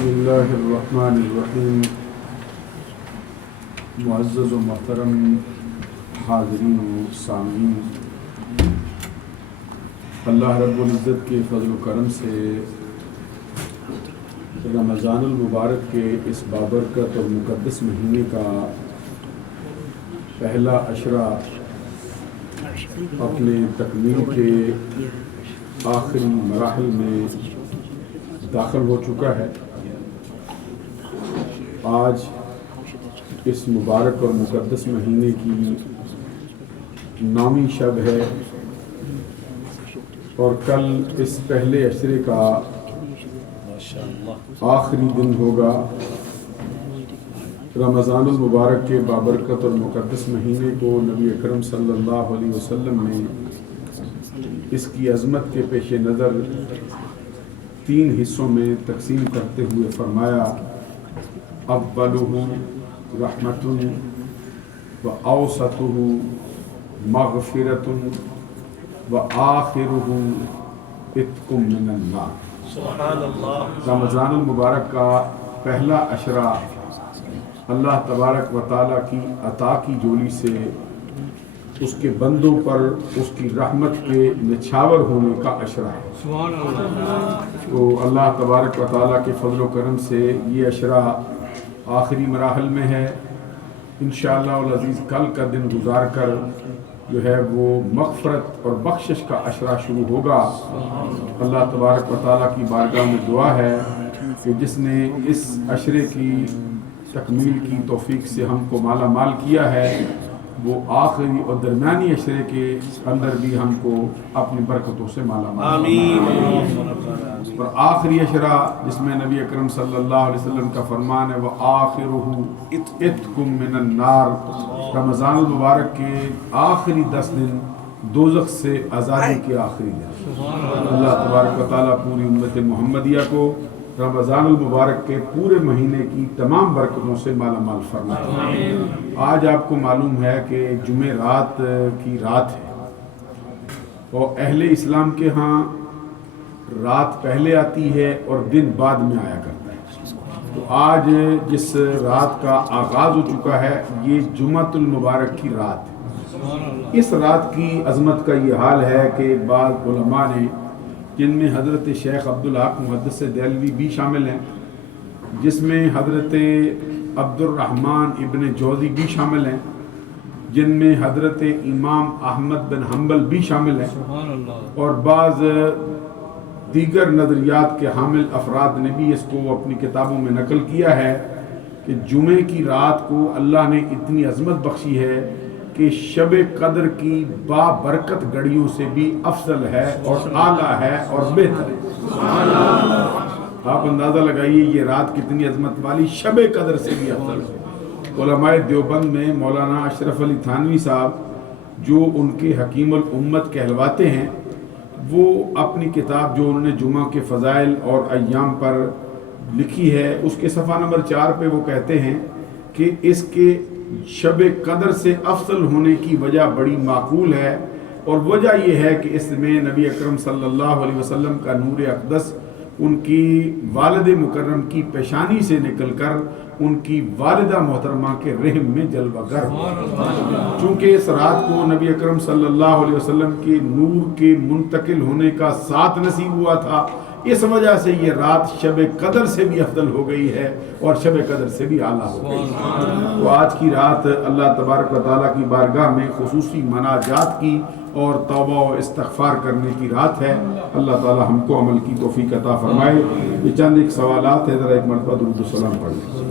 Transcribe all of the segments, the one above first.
بسم اللہ الرحمن الرحیم. معزز و محترم حاضرین و سامعین، اللہ رب العزت کے فضل و کرم سے رمضان المبارک کے اس بابرکت اور مقدس مہینے کا پہلا عشرہ اپنے تکمیل کے آخری مراحل میں داخل ہو چکا ہے. آج اس مبارک اور مقدس مہینے کی 9ویں شب ہے اور کل اس پہلے عشرے کا آخری دن ہوگا. رمضان المبارک کے بابرکت اور مقدس مہینے کو نبی اکرم صلی اللہ علیہ وسلم نے اس کی عظمت کے پیش نظر 3 حصوں میں تقسیم کرتے ہوئے فرمایا: اولہ رحمت و اوسطہ مغفرت و آخرہ عتق من النار. سبحان اللہ. رمضان المبارک کا پہلا عشرہ اللہ تبارک و تعالیٰ کی عطا کی جولی سے اس کے بندوں پر اس کی رحمت کے نچھاور ہونے کا عشرہ ہے. سبحان اللہ. تو اللہ تبارک و تعالیٰ کے فضل و کرم سے یہ عشرہ آخری مراحل میں ہے. انشاءاللہ العزیز کل کا دن گزار کر جو ہے وہ مغفرت اور بخشش کا عشرہ شروع ہوگا. اللہ تبارک و تعالیٰ کی بارگاہ میں دعا ہے کہ جس نے اس عشرے کی تکمیل کی توفیق سے ہم کو مالا مال کیا ہے، وہ آخری اور درمیانی عشرے کے اندر بھی ہم کو اپنی برکتوں سے مالا مال. آمین. اور آخری عشرہ جس میں نبی اکرم صلی اللہ علیہ وسلم کا فرمان ہے وَآخِرُهُ عِتْقٌ مِّنَ النَّارِ. رمضان المبارک کے آخری 10 دن دوزخ سے آزادی کے آخری دن. اللہ تبارک و تعالیٰ پوری امت محمدیہ کو رمضان المبارک کے پورے مہینے کی تمام برکتوں سے مالا مال فرمائے. آج آپ کو معلوم ہے کہ جمعرات کی رات ہے اور اہل اسلام کے ہاں رات پہلے آتی ہے اور دن بعد میں آیا کرتا ہے. تو آج جس رات کا آغاز ہو چکا ہے یہ جمعۃ المبارک کی رات ہے. اس رات کی عظمت کا یہ حال ہے کہ بعض علماء نے، جن میں حضرت شیخ عبدالحق محدث دہلوی بھی شامل ہیں، جس میں حضرت عبد الرحمن ابن جوزی بھی شامل ہیں، جن میں حضرت امام احمد بن حنبل بھی شامل ہیں، اور بعض دیگر نظریات کے حامل افراد نے بھی اس کو اپنی کتابوں میں نقل کیا ہے کہ جمعے کی رات کو اللہ نے اتنی عظمت بخشی ہے کہ شب قدر کی بابرکت گھڑیوں سے بھی افضل ہے اور اعلیٰ ہے اور بہتر ہے. آپ اندازہ لگائیے یہ رات کتنی عظمت والی، شب قدر سے بھی افضل ہے. علماء دیوبند میں مولانا اشرف علی تھانوی صاحب، جو ان کے حکیم الامت کہلواتے ہیں، وہ اپنی کتاب جو انہوں نے جمعہ کے فضائل اور ایام پر لکھی ہے، اس کے صفحہ نمبر 4 پہ وہ کہتے ہیں کہ اس کے شب قدر سے افضل ہونے کی وجہ بڑی معقول ہے، اور وجہ یہ ہے کہ اس میں نبی اکرم صلی اللہ علیہ وسلم کا نور اقدس ان کی والد مکرم کی پیشانی سے نکل کر ان کی والدہ محترمہ کے رحم میں جلوہ گر ہوا. چونکہ اس رات کو نبی اکرم صلی اللہ علیہ وسلم کے نور کے منتقل ہونے کا ساتھ نصیب ہوا تھا، اس وجہ سے یہ رات شب قدر سے بھی افضل ہو گئی ہے اور شب قدر سے بھی اعلیٰ ہو گئی. تو آج کی رات اللہ تبارک و تعالیٰ کی بارگاہ میں خصوصی مناجات کی اور توبہ و استغفار کرنے کی رات ہے. اللہ تعالیٰ ہم کو عمل کی توفیق عطا فرمائے. یہ چند ایک سوالات ہیں، ذرا ایک مرتبہ درود و سلام پڑھ لیں.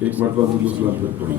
ایک مرتبہ درود و سلام پڑھ لیں.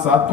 7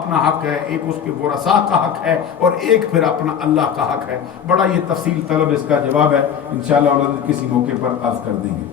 اپنا حق ہے، ایک اس کے ورثاء کا حق ہے، اور ایک پھر اپنا اللہ کا حق ہے۔ بڑا یہ تفصیل طلب اس کا جواب ہے، انشاءاللہ اولاد کسی موقع پر عرض کر دیں گے۔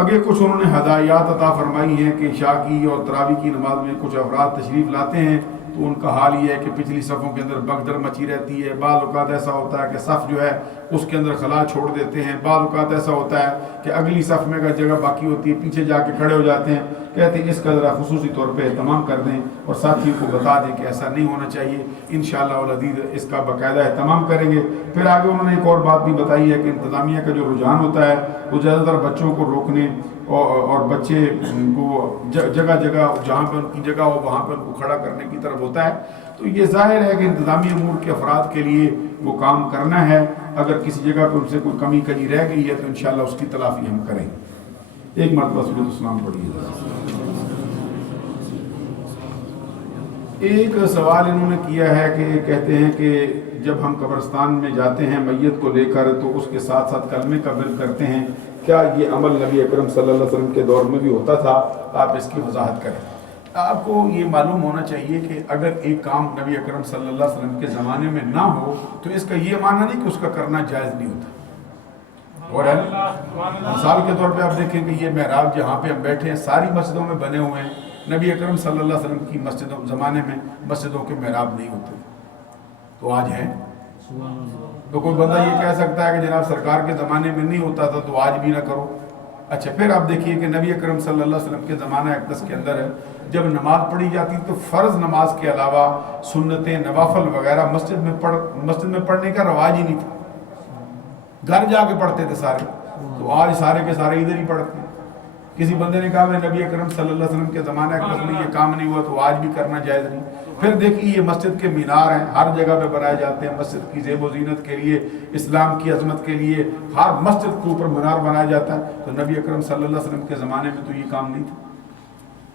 آگے کچھ انہوں نے ہدایات عطا فرمائی ہیں کہ عشاء کی اور تراویح کی نماز میں کچھ افراد تشریف لاتے ہیں تو ان کا حال یہ ہے کہ پچھلی صفوں کے اندر بگدڑ مچی رہتی ہے۔ بعض اوقات ایسا ہوتا ہے کہ صف جو ہے اس کے اندر خلا چھوڑ دیتے ہیں، بعض اوقات ایسا ہوتا ہے کہ اگلی صف میں اگر جگہ باقی ہوتی ہے پیچھے جا کے کھڑے ہو جاتے ہیں۔ کہتے ہیں اس کا ذرا خصوصی طور پہ اہتمام کر دیں اور ساتھیوں کو بتا دیں کہ ایسا نہیں ہونا چاہیے۔ انشاءاللہ العزیز اس کا باقاعدہ اہتمام کریں گے۔ پھر آگے انہوں نے ایک اور بات بھی بتائی ہے کہ انتظامیہ کا جو رجحان ہوتا ہے وہ زیادہ تر بچوں کو روکنے اور بچے کو جگہ جگہ جہاں پہ ان کی جگہ ہو وہاں پہ ان کو کھڑا کرنے کی طرف ہوتا ہے۔ تو یہ ظاہر ہے کہ انتظامی امور کے افراد کے لیے وہ کام کرنا ہے۔ اگر کسی جگہ پہ ان سے کوئی کمی کجی رہ گئی ہے تو انشاءاللہ اس کی تلافی ہم کریں گے۔ ایک مرتبہ سورۃ السلام پڑھیے۔ ایک سوال انہوں نے کیا ہے کہ کہتے ہیں کہ جب ہم قبرستان میں جاتے ہیں میت کو لے کر تو اس کے ساتھ ساتھ کلمے کا ورد کرتے ہیں، کیا یہ عمل نبی اکرم صلی اللہ علیہ وسلم کے دور میں بھی ہوتا تھا؟ آپ اس کی وضاحت کریں۔ آپ کو یہ معلوم ہونا چاہیے کہ اگر ایک کام نبی اکرم صلی اللہ علیہ وسلم کے زمانے میں نہ ہو تو اس کا یہ معنی نہیں کہ اس کا کرنا جائز نہیں ہوتا۔ اور مثال کے طور پہ آپ دیکھیں کہ یہ محراب جہاں پہ ہم بیٹھے ہیں ساری مسجدوں میں بنے ہوئے ہیں، نبی اکرم صلی اللہ علیہ وسلم کی مسجدوں زمانے میں مسجدوں کے محراب نہیں ہوتے، تو آج ہیں۔ تو کوئی بندہ یہ کہہ سکتا ہے کہ جناب سرکار کے زمانے میں نہیں ہوتا تھا تو آج بھی نہ کرو۔ اچھا پھر آپ دیکھیے کہ نبی اکرم صلی اللہ علیہ وسلم کے زمانہ اقدس کے اندر ہے جب نماز پڑھی جاتی تو فرض نماز کے علاوہ سنتیں نوافل وغیرہ مسجد میں پڑھنے کا رواج ہی نہیں تھا، گھر جا کے پڑھتے تھے سارے۔ تو آج سارے کے سارے ادھر ہی پڑھتے ہیں۔ کسی بندے نے کہا میں نبی اکرم صلی اللہ علیہ وسلم کے زمانہ اقدس میں یہ کام نہیں ہوا تو آج بھی کرنا جائز نہیں۔ پھر دیکھیے یہ مسجد کے مینار ہیں، ہر جگہ پہ بنائے جاتے ہیں مسجد کی زیب و زینت کے لیے، اسلام کی عظمت کے لیے ہر مسجد کے اوپر مینار بنایا جاتا ہے۔ تو نبی اکرم صلی اللہ علیہ وسلم کے زمانے میں تو یہ کام نہیں تھا۔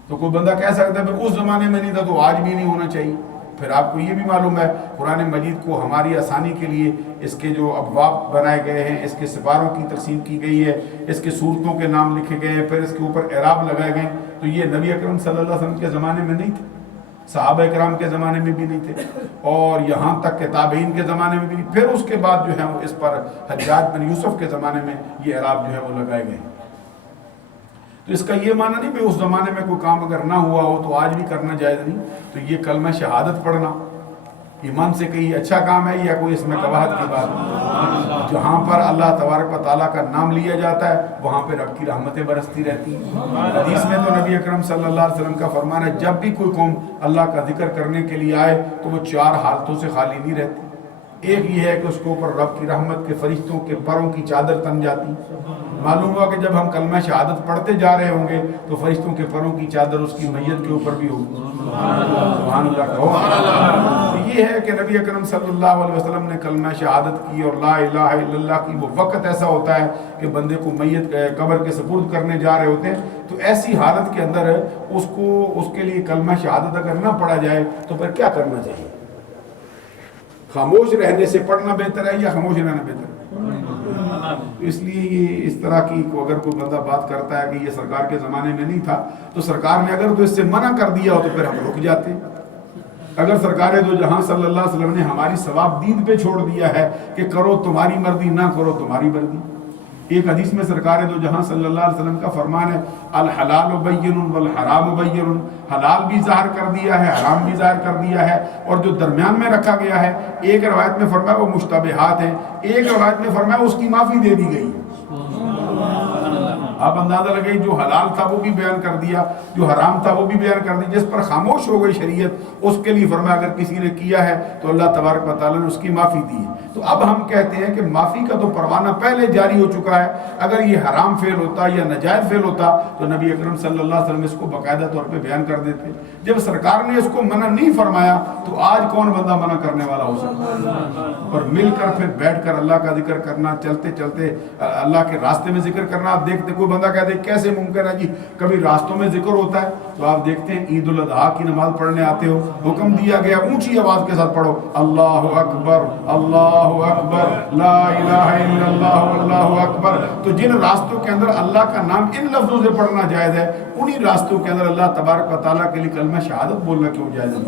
تو کوئی بندہ کہہ سکتا ہے کہ اس زمانے میں نہیں تھا تو آج بھی نہیں ہونا چاہیے۔ پھر آپ کو یہ بھی معلوم ہے قرآن مجید کو ہماری آسانی کے لیے اس کے جو ابواب بنائے گئے ہیں، اس کے سپاروں کی تقسیم کی گئی ہے، اس کے صورتوں کے نام لکھے گئے ہیں، پھر اس کے اوپر اعراب لگائے گئے، تو یہ نبی اکرم صلی اللہ علیہ وسلم کے زمانے میں نہیں تھے، صحابہ کرام کے زمانے میں بھی نہیں تھے، اور یہاں تک کہ تابعین کے زمانے میں بھی نہیں۔ پھر اس کے بعد جو ہے وہ اس پر حجاج بن یوسف کے زمانے میں یہ اعراب جو ہے وہ لگائے گئے۔ تو اس کا یہ معنی نہیں کہ اس زمانے میں کوئی کام اگر نہ ہوا ہو تو آج بھی کرنا جائز نہیں۔ تو یہ کلمہ شہادت پڑھنا ایمان سے کہیں اچھا کام ہے یا کوئی اس میں قباحت کی بات ہے؟ جہاں پر اللہ تبارک و تعالیٰ کا نام لیا جاتا ہے وہاں پہ رب کی رحمتیں برستی رہتی ہیں۔ حدیث میں تو نبی اکرم صلی اللہ علیہ وسلم کا فرمان ہے جب بھی کوئی قوم اللہ کا ذکر کرنے کے لیے آئے تو وہ 4 حالتوں سے خالی نہیں رہتی۔ ایک یہ ہے کہ اس کے اوپر رب کی رحمت کے فرشتوں کے پروں کی چادر تن جاتی۔ معلوم ہوا کہ جب ہم کلمہ شہادت پڑھتے جا رہے ہوں گے تو فرشتوں کے پروں کی چادر اس کی میت کے اوپر بھی ہوگی۔ سبحان اللہ کہو۔ یہ ہے کہ نبی اکرم صلی اللہ علیہ وسلم نے کلمہ شہادت کی اور لا الہ الا اللہ کی، وہ وقت ایسا ہوتا ہے کہ بندے کو میت قبر کے سپرد کرنے جا رہے ہوتے ہیں، تو ایسی حالت کے اندر اس کے لیے کلمہ شہادت اگر نہ پڑھا جائے تو پھر کیا کرنا چاہیے؟ خاموش رہنے سے پڑھنا بہتر ہے یا خاموش رہنا بہتر ہے؟ اس لیے یہ اس طرح کی اگر کوئی بندہ بات کرتا ہے کہ یہ سرکار کے زمانے میں نہیں تھا تو سرکار نے اگر تو اس سے منع کر دیا ہو تو پھر ہم رک جاتے۔ اگر سرکار دو جہاں صلی اللہ علیہ وسلم نے ہماری ثواب دید پہ چھوڑ دیا ہے کہ کرو تمہاری مرضی نہ کرو تمہاری مرضی۔ ایک حدیث میں سرکار دو جہاں صلی اللہ علیہ وسلم کا فرمان ہے الحلال بین والحرام بین، حلال بھی ظاہر کر دیا ہے حرام بھی ظاہر کر دیا ہے، اور جو درمیان میں رکھا گیا ہے ایک روایت میں فرمایا وہ مشتبہات ہیں، ایک روایت میں فرمایا اس کی معافی دے دی گئی۔ آپ اندازہ لگائی جو حلال تھا وہ بھی بیان کر دیا، جو حرام تھا وہ بھی بیان کر دیا، جس پر خاموش ہو گئی شریعت اس کے لیے فرمایا اگر کسی نے کیا ہے تو اللہ تبارک و تعالیٰ نے اس کی معافی دی ہے۔ تو اب ہم کہتے ہیں کہ معافی کا تو پروانہ پہلے جاری ہو چکا ہے، اگر یہ حرام فعل ہوتا یا ناجائز فعل ہوتا تو نبی اکرم صلی اللہ علیہ وسلم اس کو باقاعدہ طور پہ بیان کر دیتے۔ جب سرکار نے اس کو منع نہیں فرمایا تو آج کون بندہ منع کرنے والا ہو سکتا ہے؟ اور مل کر پھر بیٹھ کر اللہ کا ذکر کرنا، چلتے چلتے اللہ کے راستے میں ذکر کرنا۔ آپ دیکھتے کوئی بندہ کہتے کیسے ممکن ہے جی کبھی راستوں میں ذکر ہوتا ہے؟ تو آپ دیکھتے ہیں عید الاضحیٰ کی نماز پڑھنے آتے ہو، حکم دیا گیا اونچی آواز کے ساتھ پڑھو اللہ اکبر لا الہ الا اللہ اللہ اکبر۔ تو جن راستوں کے اندر اللہ کا نام ان لفظوں سے پڑھنا جائز ہے، انہی راستوں کے اندر اللہ تبارک و تعالیٰ کے لیے کلمہ شہادت بولنا کیوں جائز ہے؟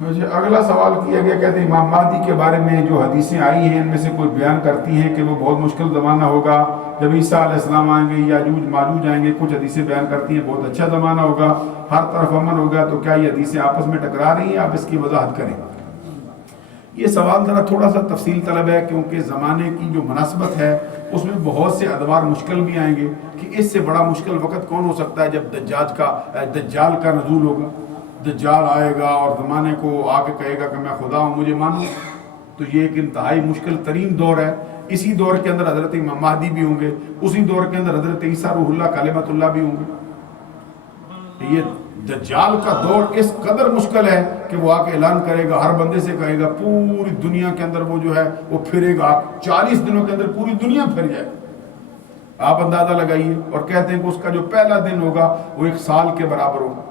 مجھے اگلا سوال کیا گیا، کہتے ہیں امام مہدی کے بارے میں جو حدیثیں آئی ہیں ان میں سے کوئی بیان کرتی ہیں کہ وہ بہت مشکل زمانہ ہوگا جب عیسیٰ علیہ السلام آئیں گے، یاجوج ماجوج آئیں گے، کچھ حدیثیں بیان کرتی ہیں بہت اچھا زمانہ ہوگا، ہر طرف امن ہوگا، تو کیا یہ حدیثیں آپس میں ٹکرا رہی ہیں؟ آپ اس کی وضاحت کریں۔ یہ سوال ذرا تھوڑا سا تفصیل طلب ہے، کیونکہ زمانے کی جو مناسبت ہے اس میں بہت سے ادوار مشکل بھی آئیں گے کہ اس سے بڑا مشکل وقت کون ہو سکتا ہے جب دجال کا نزول ہوگا، دجال آئے گا اور زمانے کو آ کے کہے گا کہ میں خدا ہوں مجھے مانو، تو یہ ایک انتہائی مشکل ترین دور ہے۔ اسی دور کے اندر حضرت امام مہدی بھی ہوں گے، اسی دور کے اندر حضرت عیسیٰ روح اللہ کلمۃ اللہ بھی ہوں گے۔ یہ دجال کا دور اس قدر مشکل ہے کہ وہ آ کے اعلان کرے گا، ہر بندے سے کہے گا پوری دنیا کے اندر وہ جو ہے وہ پھرے گا، 40 دنوں کے اندر پوری دنیا پھر جائے، آپ اندازہ لگائیے۔ اور کہتے ہیں کہ اس کا جو پہلا دن ہوگا وہ 1 سال کے برابر ہوگا،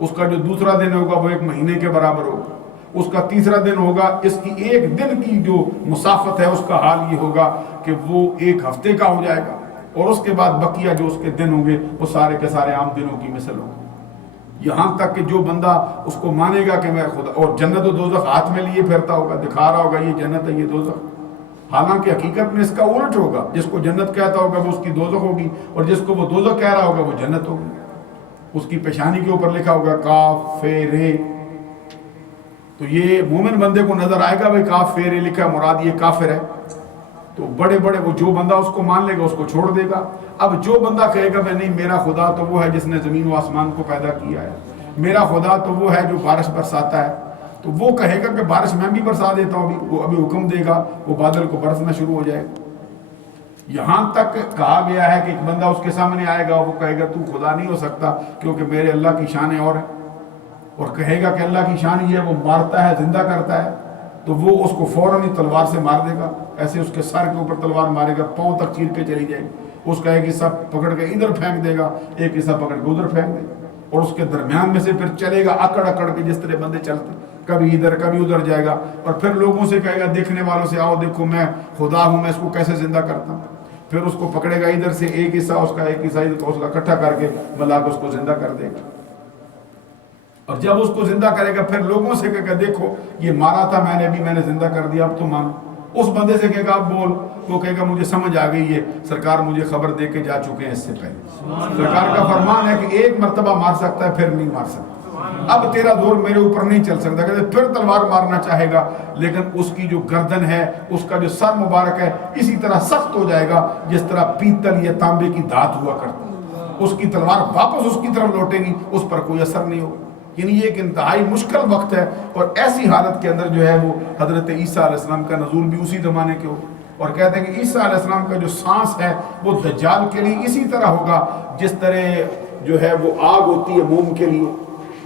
اس کا جو دوسرا دن ہوگا وہ 1 مہینے کے برابر ہوگا، اس کا تیسرا دن ہوگا، اس کی 1 دن کی جو مسافت ہے اس کا حال یہ ہوگا کہ وہ 1 ہفتے کا ہو جائے گا، اور اس کے بعد بقیہ جو اس کے دن ہوں گے وہ سارے کے سارے عام دنوں کی مثل ہوں گے۔ یہاں تک کہ جو بندہ اس کو مانے گا کہ میں خدا، اور جنت و دوزخ ہاتھ میں لیے پھرتا ہوگا، دکھا رہا ہوگا یہ جنت ہے یہ دوزخ، حالانکہ حقیقت میں اس کا الٹ ہوگا، جس کو جنت کہتا ہوگا وہ اس کی دوزخ ہوگی، اور جس کو وہ دوزخ کہہ رہا ہوگا وہ جنت ہوگی۔ اس کی پیشانی کے اوپر لکھا ہوگا کاف فے رے، تو یہ مومن بندے کو نظر آئے گا بھائی کاف فے رے لکھا، مراد یہ کافر ہے، تو بڑے بڑے وہ جو بندہ اس کو مان لے گا اس کو چھوڑ دے گا۔ اب جو بندہ کہے گا میں نہیں، میرا خدا تو وہ ہے جس نے زمین و آسمان کو پیدا کیا ہے، میرا خدا تو وہ ہے جو بارش برساتا ہے، تو وہ کہے گا کہ بارش میں بھی برسا دیتا ہوں، وہ ابھی حکم دے گا وہ بادل کو برسنا شروع ہو جائے گا۔ یہاں تک کہا گیا ہے کہ ایک بندہ اس کے سامنے آئے گا، وہ کہے گا تو خدا نہیں ہو سکتا کیونکہ میرے اللہ کی شانیں اور ہیں، اور کہے گا کہ اللہ کی شان یہ ہے وہ مارتا ہے زندہ کرتا ہے، تو وہ اس کو فوراً ہی تلوار سے مار دے گا، ایسے اس کے سر کے اوپر تلوار مارے گا، پاؤں تک چیر کے چلی جائے گی، اس کا ایک حصہ پکڑ کے ادھر پھینک دے گا، ایک حصہ پکڑ کے ادھر پھینک دے گا، اور اس کے درمیان میں سے پھر چلے گا اکڑ اکڑ کے، جس طرح بندے چلتے کبھی ادھر کبھی ادھر جائے گا، اور پھر لوگوں سے کہے گا دیکھنے والوں سے آؤ دیکھو میں خدا ہوں، میں اس کو کیسے زندہ کرتا ہوں، پھر اس کو پکڑے گا ادھر سے ایک حصہ اس کا ایک حصہ اس کا اکٹھا کر کے ملا کے اس کو زندہ کر دے گا، اور جب اس کو زندہ کرے گا پھر لوگوں سے کہے گا دیکھو یہ مارا تھا میں نے، ابھی میں نے زندہ کر دیا اب تو مانو، اس بندے سے کہے گا اب بول، وہ کہے گا مجھے سمجھ آ گئی ہے، سرکار مجھے خبر دے کے جا چکے ہیں اس سے پہلے، سرکار کا فرمان ہے کہ 1 مرتبہ مار سکتا ہے پھر نہیں مار سکتا، اب تیرا دور میرے اوپر نہیں چل سکتا، کہتے پھر تلوار مارنا چاہے گا، لیکن اس کی جو گردن ہے اس کا جو سر مبارک ہے اسی طرح سخت ہو جائے گا جس طرح پیتل یا تانبے کی دھات ہوا کرتی، اس کی تلوار واپس اس کی طرف لوٹے گی، اس پر کوئی اثر نہیں ہوگا۔ یعنی یہ ایک انتہائی مشکل وقت ہے، اور ایسی حالت کے اندر جو ہے وہ حضرت عیسیٰ علیہ السلام کا نزول بھی اسی زمانے کے ہو، اور کہتے ہیں کہ عیسیٰ علیہ السلام کا جو سانس ہے وہ دجال کے لیے اسی طرح ہوگا جس طرح جو ہے وہ آگ ہوتی ہے موم کے لیے،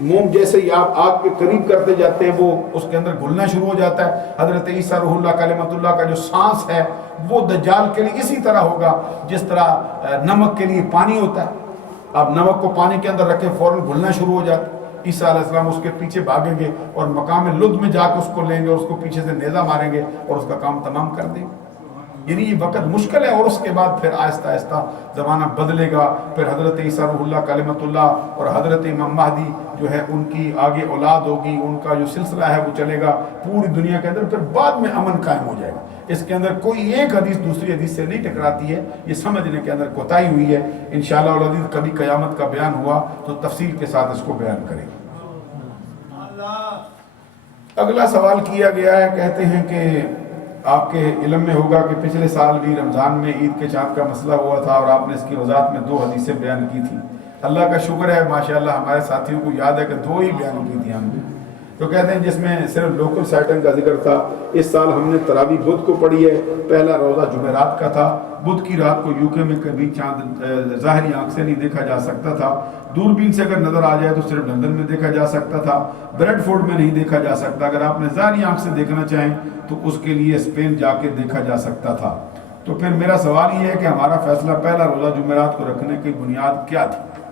موم جیسے ہی آپ آگ کے قریب کرتے جاتے ہیں وہ اس کے اندر گھلنا شروع ہو جاتا ہے، حضرت عیسیٰ روح اللہ کلمۃ اللہ کا جو سانس ہے وہ دجال کے لیے اسی طرح ہوگا جس طرح نمک کے لیے پانی ہوتا ہے، آپ نمک کو پانی کے اندر رکھیں فوراً گھلنا شروع ہو جاتا ہے، عیسیٰ علیہ السلام اس کے پیچھے بھاگیں گے اور مقام لد میں جا کے اس کو لیں گے، اس کو پیچھے سے نیزہ ماریں گے اور اس کا کام تمام کر دیں گے۔ یعنی یہ وقت مشکل ہے، اور اس کے بعد پھر آہستہ آہستہ زمانہ بدلے گا، پھر حضرت عیسیٰ روح اللہ کلمۃ اللہ اور حضرت امام مہدی جو ہے ان کی آگے اولاد ہوگی، ان کا جو سلسلہ ہے وہ چلے گا پوری دنیا کے اندر، پھر بعد میں امن قائم ہو جائے گا۔ اس کے اندر کوئی ایک حدیث دوسری حدیث سے نہیں ٹکراتی ہے، یہ سمجھنے کے اندر کوتاہی ہوئی ہے۔ انشاءاللہ العزیز کبھی قیامت کا بیان ہوا تو تفصیل کے ساتھ اس کو بیان کریں گے۔ اگلا سوال کیا گیا ہے، کہتے ہیں کہ آپ کے علم میں ہوگا کہ پچھلے سال بھی رمضان میں عید کے چاند کا مسئلہ ہوا تھا اور آپ نے اس کی وضاحت میں 2 حدیثیں بیان کی تھی۔ اللہ کا شکر ہے ماشاءاللہ ہمارے ساتھیوں کو یاد ہے کہ 2 ہی بیان کی تھی ہم نے، تو کہتے ہیں جس میں صرف لوکل سیٹنگ کا ذکر تھا۔ اس سال ہم نے تراویح بدھ کو پڑھی ہے، پہلا روزہ جمعرات کا تھا، بدھ کی رات کو یوکے میں کبھی چاند ظاہری آنکھ سے نہیں دیکھا جا سکتا تھا، دوربین سے اگر نظر آ جائے تو صرف لندن میں دیکھا جا سکتا تھا، بریڈ فورڈ میں نہیں دیکھا جا سکتا، اگر آپ نے ظاہری آنکھ سے دیکھنا چاہیں تو اس کے لیے اسپین جا کے دیکھا جا سکتا تھا۔ تو پھر میرا سوال یہ ہے کہ ہمارا فیصلہ پہلا روزہ جمعرات کو رکھنے کی بنیاد کیا تھی؟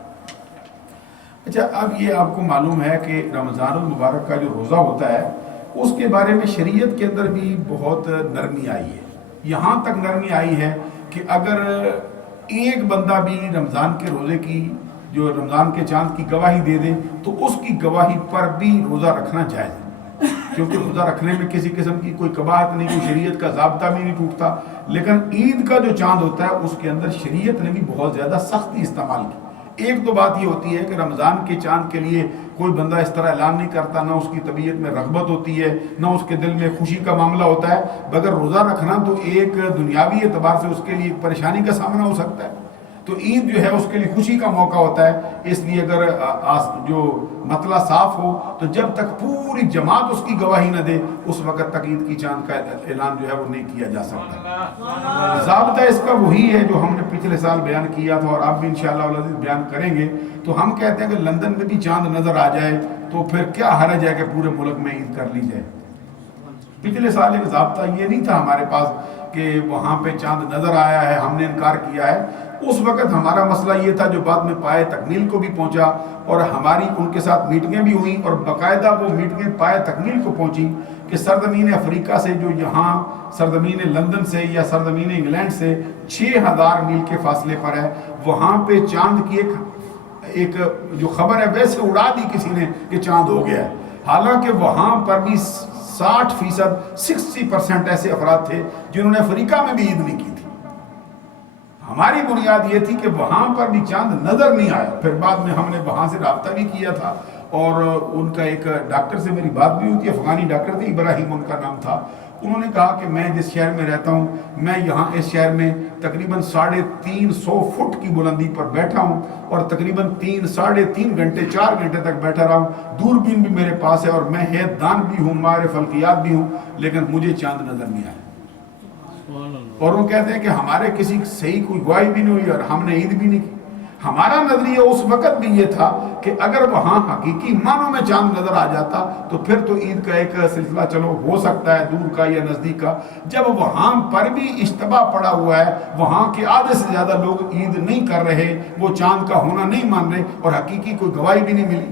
اچھا، اب یہ آپ کو معلوم ہے کہ رمضان المبارک کا جو روزہ ہوتا ہے اس کے بارے میں شریعت کے اندر بھی بہت نرمی آئی ہے. یہاں تک نرمی آئی ہے کہ اگر ایک بندہ بھی رمضان کے روزے کی جو رمضان کے چاند کی گواہی دے دے تو اس کی گواہی پر بھی روزہ رکھنا جائز ہے، کیونکہ روزہ رکھنے میں کسی قسم کی کوئی قباحت نہیں، کوئی شریعت کا ضابطہ بھی نہیں ٹوٹتا. لیکن عید کا جو چاند ہوتا ہے اس کے اندر شریعت نے بھی بہت زیادہ سختی استعمال کی. ایک تو بات یہ ہوتی ہے کہ رمضان کے چاند کے لیے کوئی بندہ اس طرح اعلان نہیں کرتا، نہ اس کی طبیعت میں رغبت ہوتی ہے، نہ اس کے دل میں خوشی کا معاملہ ہوتا ہے. بغیر روزہ رکھنا تو ایک دنیاوی اعتبار سے اس کے لیے پریشانی کا سامنا ہو سکتا ہے. تو عید جو ہے اس کے لیے خوشی کا موقع ہوتا ہے. اس لیے اگر جو مطلع صاف ہو تو جب تک پوری جماعت اس کی گواہی نہ دے اس وقت تک عید کی چاند کا اعلان جو ہے وہ نہیں کیا جا سکتا. ضابطہ اس کا وہی ہے جو ہم نے پچھلے سال بیان کیا تھا اور آپ بھی انشاءاللہ بیان کریں گے. تو ہم کہتے ہیں کہ لندن میں بھی چاند نظر آ جائے تو پھر کیا حرج ہے کہ پورے ملک میں عید کر لی جائے. پچھلے سال ایک ضابطہ یہ نہیں تھا ہمارے پاس کہ وہاں پہ چاند نظر آیا ہے ہم نے انکار کیا ہے. اس وقت ہمارا مسئلہ یہ تھا جو بعد میں پائے تکمیل کو بھی پہنچا اور ہماری ان کے ساتھ میٹنگیں بھی ہوئیں اور باقاعدہ وہ میٹنگیں پائے تکمیل کو پہنچی کہ سرزمین افریقہ سے جو یہاں سرزمین لندن سے یا سرزمین انگلینڈ سے 6000 میل کے فاصلے پر ہے وہاں پہ چاند کی ایک جو خبر ہے ویسے اڑا دی کسی نے کہ چاند ہو گیا ہے. حالانکہ وہاں پر بھی 60% ایسے افراد تھے جنہوں نے افریقہ میں بھی عید نہیں کی تھی. ہماری بنیاد یہ تھی کہ وہاں پر بھی چاند نظر نہیں آیا. پھر بعد میں ہم نے وہاں سے رابطہ بھی کیا تھا اور ان کا ایک ڈاکٹر سے میری بات بھی ہوئی تھی، افغانی ڈاکٹر تھے، ابراہیم ان کا نام تھا. انہوں نے کہا کہ میں جس شہر میں رہتا ہوں میں یہاں اس شہر میں تقریباً 350 فٹ کی بلندی پر بیٹھا ہوں اور تقریباً 3-3.5 گھنٹے 4 گھنٹے تک بیٹھا رہا ہوں. دوربین بھی میرے پاس ہے اور میں حیرت دان بھی ہوں، ماہر فلکیات بھی ہوں، لیکن مجھے چاند نظر نہیں آیا. اور وہ کہتے ہیں کہ ہمارے کسی صحیح کوئی گواہی بھی نہیں ہوئی اور ہم نے عید بھی نہیں کی. ہمارا نظریہ اس وقت بھی یہ تھا کہ اگر وہاں حقیقی معنوں میں چاند نظر آ جاتا تو پھر تو عید کا ایک سلسلہ چلو ہو سکتا ہے دور کا یا نزدیک کا. جب وہاں پر بھی اشتباہ پڑا ہوا ہے، وہاں کے آدھے سے زیادہ لوگ عید نہیں کر رہے، وہ چاند کا ہونا نہیں مان رہے اور حقیقی کوئی گواہی بھی نہیں ملی.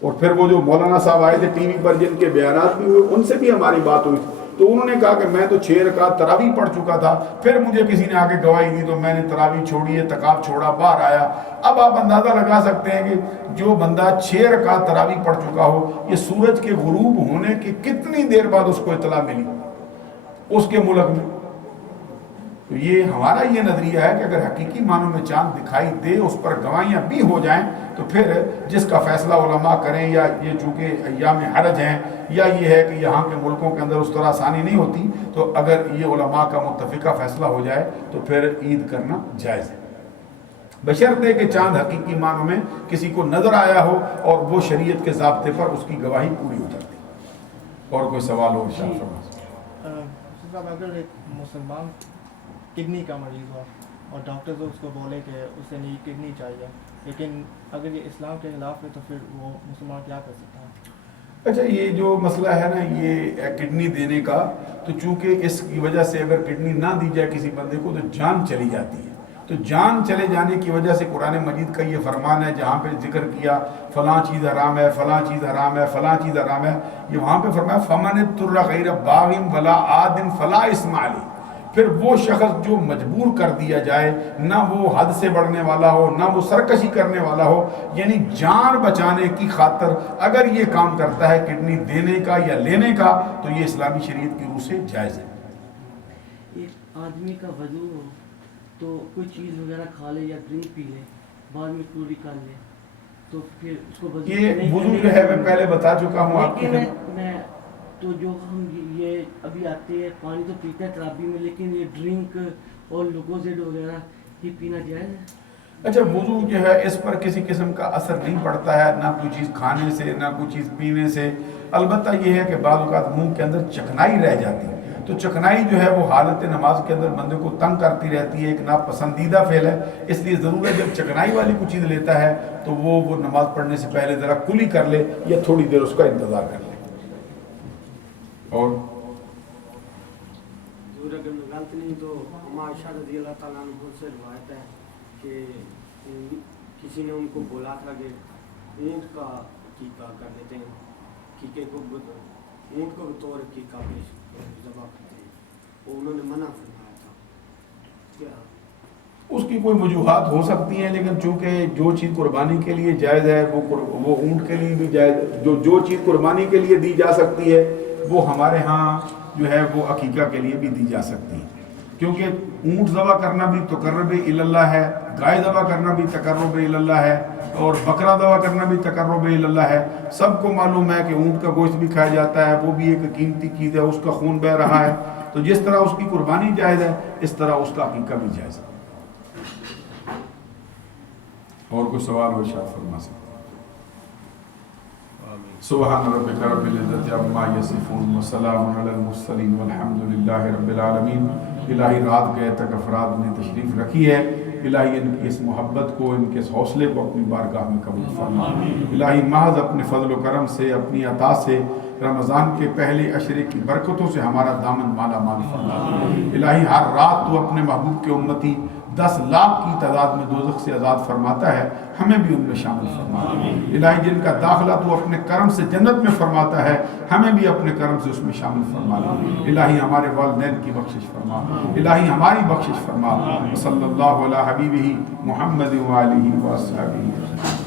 اور پھر وہ جو مولانا صاحب آئے تھے ٹی وی پر جن کے بیانات بھی ہوئے ان سے بھی ہماری بات ہوئی تھی تو انہوں نے کہا کہ میں تو 6 رکعت تراویح پڑھ چکا تھا، پھر مجھے کسی نے آگے گواہی دی تو میں نے تراویح چھوڑی، اعتکاف چھوڑا، باہر آیا. اب آپ اندازہ لگا سکتے ہیں کہ جو بندہ 6 رکعت تراویح پڑھ چکا ہو یہ سورج کے غروب ہونے کی کتنی دیر بعد اس کو اطلاع ملی اس کے ملک میں. تو یہ ہمارا یہ نظریہ ہے کہ اگر حقیقی معنوں میں چاند دکھائی دے اس پر گواہیاں بھی ہو جائیں تو پھر جس کا فیصلہ علماء کریں، یا یہ چونکہ ایام حرج ہیں یا یہ ہے کہ یہاں کے ملکوں کے اندر اس طرح آسانی نہیں ہوتی، تو اگر یہ علماء کا متفقہ فیصلہ ہو جائے تو پھر عید کرنا جائز ہے، بشرطے کہ چاند حقیقی معنوں میں کسی کو نظر آیا ہو اور وہ شریعت کے ضابطے پر اس کی گواہی پوری اترتی. اور کوئی سوال ہو؟ صاحب اگر ایک مسلمان کڈنی کا مریض ہو اور ڈاکٹر اس کو بولے کہ اسے نئی کڈنی چاہیے لیکن اگر یہ اسلام کے خلاف ہے تو پھر وہ مسلمان کیا کر سکتا ہے؟ اچھا، یہ جو مسئلہ ہے نا یہ کڈنی دینے کا، تو چونکہ اس کی وجہ سے اگر کڈنی نہ دی جائے کسی بندے کو تو جان چلی جاتی ہے. تو جان چلے جانے کی وجہ سے قرآن مجید کا یہ فرمان ہے جہاں پہ ذکر کیا فلاں چیز حرام ہے، فلاں چیز حرام ہے، فلاں چیز حرام ہے، یہ وہاں پہ فرمایا فمن اضطر غیر باغ ولا عاد فلا اثم علیہ. پھر وہ شخص جو مجبور کر دیا جائے، نہ وہ حد سے بڑھنے والا ہو نہ وہ سرکشی کرنے والا ہو، یعنی جان بچانے کی خاطر اگر یہ کام کرتا ہے کڈنی دینے کا یا لینے کا تو یہ اسلامی شریعت کی روح سے جائز ہے. ایک آدمی کا وضو ہو تو کوئی چیز وغیرہ کھا لے یا ڈرنک پی لے، بعد میں پوری کر لے تو پھر اس کو وضو یہ وضو جو ہے میں پہلے بتا چکا ہوں آپ کو. میں تو جو ہم یہ ابھی آتے ہیں پانی تو پیتے ہیں ترابی میں، لیکن یہ ڈرنک اور لوکوزیڈ وغیرہ یہ پینا جائز ہے؟ اچھا، وضو جو ہے اس پر کسی قسم کا اثر نہیں پڑتا ہے، نہ کوئی چیز کھانے سے نہ کوئی چیز پینے سے. البتہ یہ ہے کہ بعض اوقات منہ کے اندر چکنائی رہ جاتی ہے، تو چکنائی جو ہے وہ حالت نماز کے اندر بندے کو تنگ کرتی رہتی ہے، ایک ناپسندیدہ فعل ہے. اس لیے ضرور ہے جب چکنائی والی کوئی چیز لیتا ہے تو وہ نماز پڑھنے سے پہلے ذرا کلی کر لے یا تھوڑی دیر اس کا انتظار کر لے. اور اگر میں غلط نہیں تو عائشہ رضی اللہ تعالیٰ عنہ سے روایت ہے کہ کسی نے ان کو بولا تھا کہ اونٹ کا عقیقہ کر لیتے ہیں، عقیقے کو اونٹ کو بطور عقیقہ پیش ذبح کرتے ہیں، وہ انہوں نے منع فرمایا تھا. کیا اس کی کوئی وجوہات ہو سکتی ہیں، لیکن چونکہ جو چیز قربانی کے لیے جائز ہے وہ اونٹ کے لیے بھی جائز، جو چیز قربانی کے لیے دی جا سکتی ہے وہ ہمارے ہاں جو ہے وہ عقیقہ کے لیے بھی دی جا سکتی ہے. کیونکہ اونٹ ذبح کرنا بھی تقرب اللہ ہے، گائے ذبح کرنا بھی تقرب اللہ ہے، اور بکرا ذبح کرنا بھی تقرب اللہ ہے. سب کو معلوم ہے کہ اونٹ کا گوشت بھی کھایا جاتا ہے، وہ بھی ایک قیمتی چیز ہے، اس کا خون بہہ رہا ہے. تو جس طرح اس کی قربانی جائز ہے اس طرح اس کا عقیقہ بھی جائز ہے. اور کوئی سوال ہو شاید فرما سکتے. سبحان ربک رب العزت عما یصفون وسلام علی المرسلین والحمد للہ رب العالمین. الہی رات گئے تک افراد نے تشریف رکھی ہے، الہی ان کی اس محبت کو، ان کے اس حوصلے کو اپنی بارگاہ میں قبول فرما. الہی محض اپنے فضل و کرم سے، اپنی عطا سے، رمضان کے پہلے عشرے کی برکتوں سے ہمارا دامن مالا مال فرما. الہی ہر رات تو اپنے محبوب کے امتی 10 لاکھ کی تعداد میں دوزخ سے آزاد فرماتا ہے، ہمیں بھی ان میں شامل فرما. الہی جن کا داخلہ تو اپنے کرم سے جنت میں فرماتا ہے، ہمیں بھی اپنے کرم سے اس میں شامل فرما. الہی ہمارے والدین کی بخشش فرما، الہی ہماری بخشش فرما. صلی اللہ علی حبیبہ محمد و آلہ و اصحابہ.